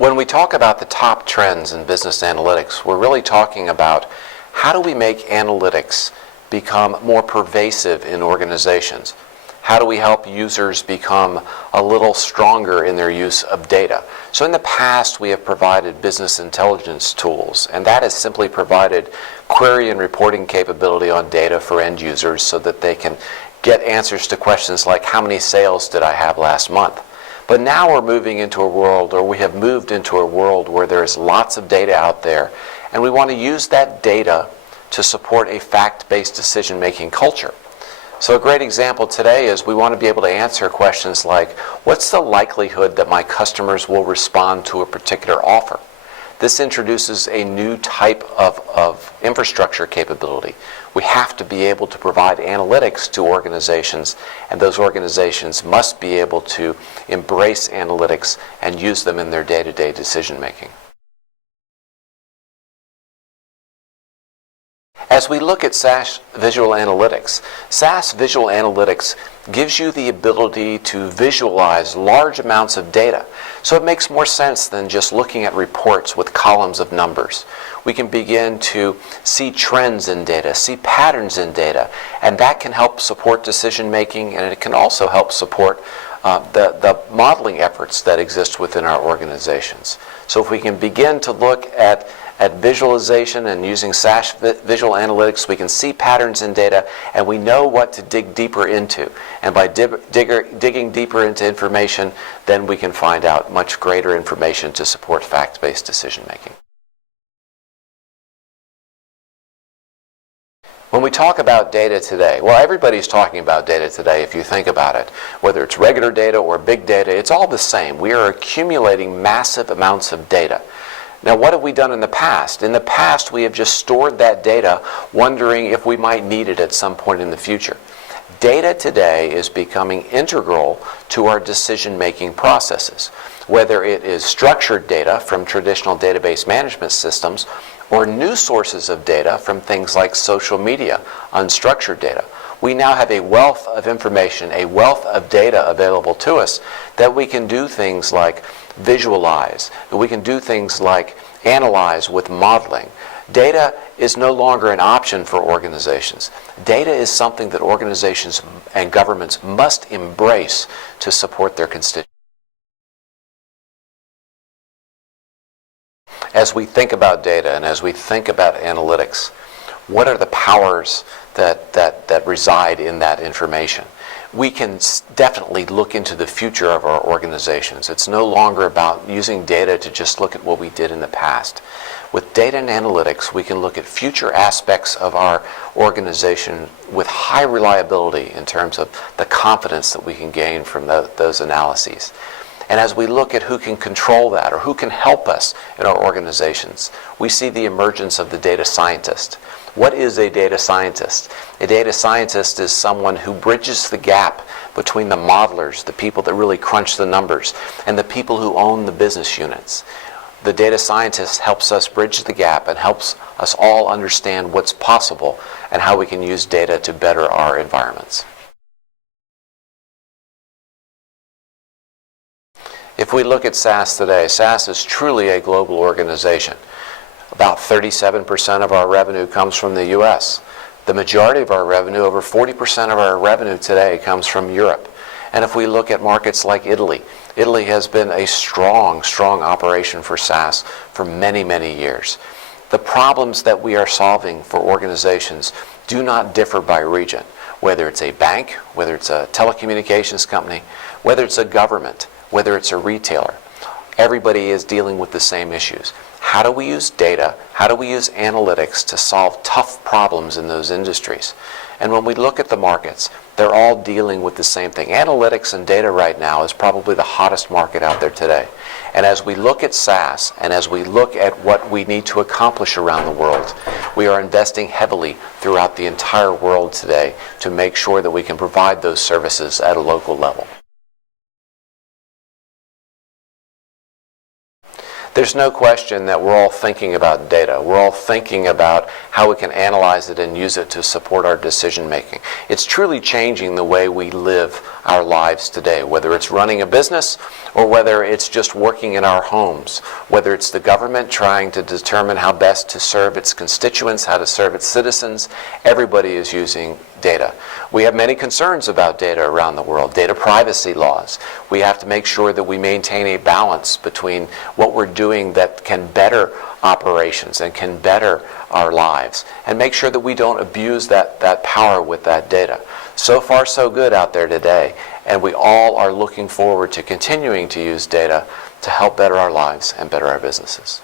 When we talk about the top trends in business analytics, we're really talking about how do we make analytics become more pervasive in organizations? How do we help users become a little stronger in their use of data? So in the past, we have provided business intelligence tools, and that has simply provided query and reporting capability on data for end users so that they can get answers to questions like, how many sales did I have last month? But now we're moving into a world, or we have moved into a world where there's lots of data out there, and we want to use that data to support a fact-based decision-making culture. So a great example today is we want to be able to answer questions like, what's the likelihood that my customers will respond to a particular offer? This introduces a new type of infrastructure capability. We have to be able to provide analytics to organizations, and those organizations must be able to embrace analytics and use them in their day-to-day decision-making. As we look at SAS Visual Analytics, SAS Visual Analytics gives you the ability to visualize large amounts of data. So it makes more sense than just looking at reports with columns of numbers. We can begin to see trends in data, see patterns in data, and that can help support decision making, and it can also help support the modeling efforts that exist within our organizations. So if we can begin to look at visualization and using SAS Visual Analytics, we can see patterns in data and we know what to dig deeper into. And by digging deeper into information, then we can find out much greater information to support fact-based decision making. When we talk about data today, well, everybody's talking about data today if you think about it. Whether it's regular data or big data, it's all the same. We are accumulating massive amounts of data. Now, what have we done in the past? In the past, we have just stored that data, wondering if we might need it at some point in the future. Data today is becoming integral to our decision-making processes, whether it is structured data from traditional database management systems or new sources of data from things like social media, unstructured data. We now have a wealth of information, a wealth of data available to us that we can do things like visualize, that we can do things like analyze with modeling. Data is no longer an option for organizations. Data is something that organizations and governments must embrace to support their constituents. As we think about data and as we think about analytics, what are the powers that reside in that information? We can definitely look into the future of our organizations. It's no longer about using data to just look at what we did in the past. With data and analytics, we can look at future aspects of our organization with high reliability in terms of the confidence that we can gain from those analyses. And as we look at who can control that or who can help us in our organizations, we see the emergence of the data scientist. What is a data scientist? A data scientist is someone who bridges the gap between the modelers, the people that really crunch the numbers, and the people who own the business units. The data scientist helps us bridge the gap and helps us all understand what's possible and how we can use data to better our environments. If we look at SAS today, SAS is truly a global organization. About 37% of our revenue comes from the US. The majority of our revenue, over 40% of our revenue today, comes from Europe. And if we look at markets like Italy, Italy has been a strong operation for SAS for many, many years. The problems that we are solving for organizations do not differ by region, whether it's a bank, whether it's a telecommunications company, whether it's a government, whether it's a retailer. Everybody is dealing with the same issues. How do we use data? How do we use analytics to solve tough problems in those industries? And when we look at the markets, they're all dealing with the same thing. Analytics and data right now is probably the hottest market out there today. And as we look at SAS and as we look at what we need to accomplish around the world, we are investing heavily throughout the entire world today to make sure that we can provide those services at a local level. There's no question that we're all thinking about data. We're all thinking about how we can analyze it and use it to support our decision making. It's truly changing the way we live our lives today, whether it's running a business or whether it's just working in our homes, whether it's the government trying to determine how best to serve its constituents, how to serve its citizens. Everybody is using data. We have many concerns about data around the world, data privacy laws. We have to make sure that we maintain a balance between what we're doing that can better operations and can better our lives, and make sure that we don't abuse that power with that data. So far, so good out there today, and we all are looking forward to continuing to use data to help better our lives and better our businesses.